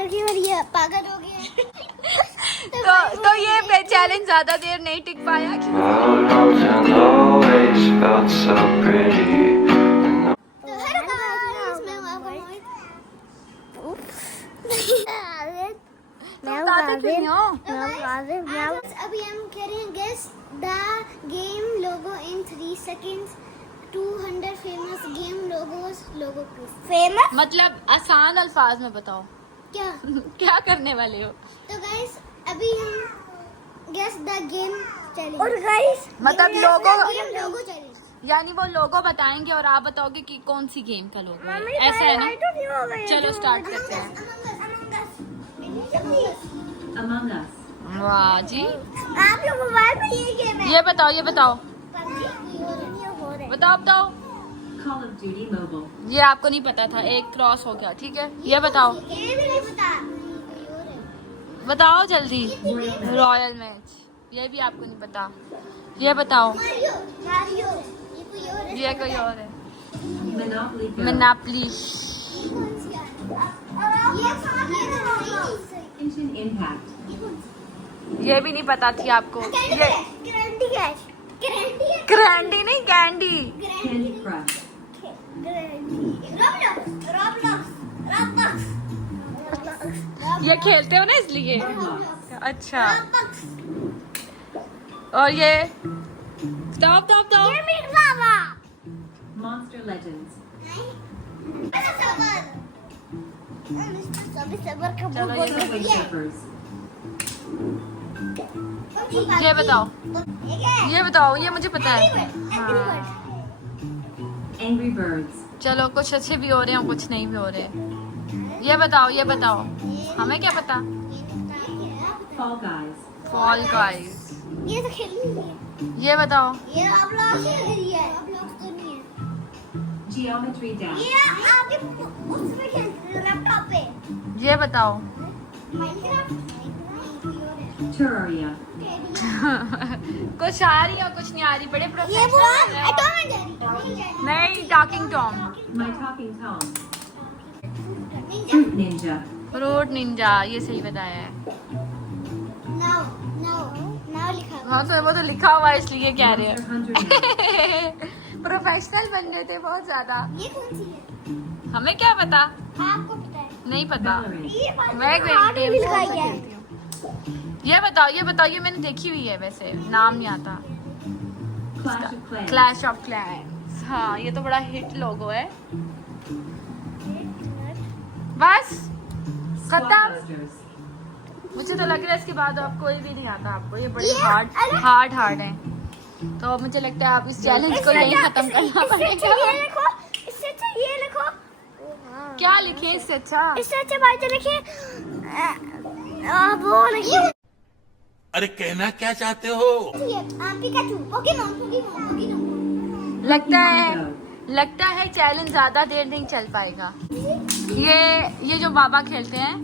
हार गई और ये पागल हो गया। तो ये चैलेंज ज्यादा देर नहीं टिक पाया तो हेलो गाइस, मैं हूं आपका मोहित। अभी हम करेंगे guess the game logo in 3 seconds. 200 famous game logo famous मतलब आसान अल्फाज में बताओ क्या क्या करने वाले हो। तो गाइस अभी हम गेस द गेम चैलेंज और गाइस मतलब लोगो चैलेंज यानी वो लोगो बताएंगे और आप बताओगे कि कौन सी गेम का लोगो है, ऐसा है ना। चलो स्टार्ट करते हैं। Among Us. वाह जी, आपके मोबाइल में ये गेम है। ये बताओ बताओ Call of Duty Mobile. ये आपको नहीं पता था, एक क्रॉस हो गया। ठीक है, ये बताओ ये भी नहीं पता। बताओ जल्दी। Royal Match. रॉयल मैच, ये भी आपको नहीं पता। ये बताओ, मारियो ये कोई और है। Monopoly Go. Monopoly, Genshin Impact. ये भी नहीं पता थी आपको। ये कैंडी नहीं, कैंडी। Candy Crush. ये खेलते हो ना इसलिए। Roblox. अच्छा, और ये बताओ Monster Legends. चलो Subway Surfers. ये बताओ, ये मुझे पता है। हाँ। Angry Birds. चलो कुछ अच्छे भी हो रहे हैं, कुछ नहीं भी हो रहे। ये बताओ हमें क्या पता। Fall Guys. फॉल गाइस, ये तो खेलनी है। ये बताओ। ये आप लोग खेल है। आप लोग तो नहीं है। Geometry Dash. ये आपके उसमें खेलते हैं लैपटॉप पे। ये बताओ। Minecraft Terraria. कुछ आ रही है और कुछ नहीं आ रही। बड़े ये वो प्रोफेशनल है। एटॉमिक जेरी नहीं, talking Tom. My Talking Tom. Fruit Ninja. Fruit Ninja, ये सही बताया है। नाउ लिखा हुआ। हाँ तो वो तो लिखा हुआ है इसलिए कह रहे Monster हैं। Hunter Now. प्रोफेशनल बन रहे थे बहुत ज्यादा। ये कौन सी है? हमें क्या पता, आपको पता है? नहीं पता। Valorant. ये मैं हार्ड गेम भी लिखा गया है। खेलती हूँ। ये बताओ, ये मैंने देखी हुई है, वैसे नाम नहीं आता। Clash of Clans. Clash of clans, हाँ ये तो बड़ा हिट लोगो है। बस खत्म। Squadbusters. मुझे तो लग रहा है इसके बाद अब कोई भी नहीं आता आपको। ये बड़े ये, अरे। हार्ड है। तो मुझे लगता है आप इस चैलेंज को यहीं खत्म करना पड़ेगा। इससे अच्छा ये लिखो। क्या लिखे इससे अच्छा? इससे अच्छा बात लिखिए। वो लिखिए। अरे कहना क्या चाहते हो? Pikachu, Pokemon. लगता है चैलेंज ज्यादा देर नहीं चल पाएगा। ये जो बाबा खेलते हैं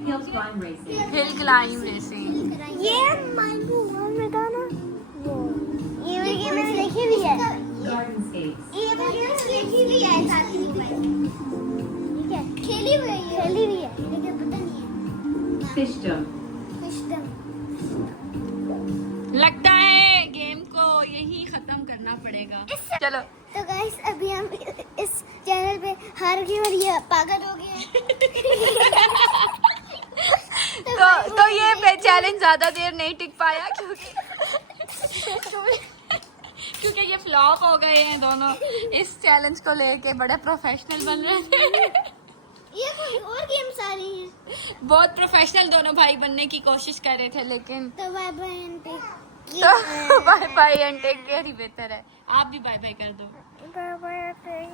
Hill Climb Racing. Hill climb racing. ये माइनू में था ना वो। ये वाली गेम मैंने देखी हुई है। Gardenscapes. ये वाली गेम देखी हुई है साथ ही में। ठीक है, खेली हुई है लेकिन पता नहीं है। Fishdom. Wisdom। लगता है गेम को यही खत्म करना पड़ेगा। चलो तो गाइस अभी हम इस चैनल पे हार गए और ये पागल हो गए। तो ये चैलेंज ज्यादा देर नहीं टिक पाया क्योंकि ये फ्लॉप हो गए हैं दोनों। इस चैलेंज को लेके बड़े प्रोफेशनल बन रहे थे। ये कोई और गेम्स आ रही हैं। बहुत प्रोफेशनल दोनों भाई बनने की कोशिश कर रहे थे, लेकिन तो bye bye and bye bye and take care ही बेहतर है। आप भी बाय बाय कर दो। Bye bye.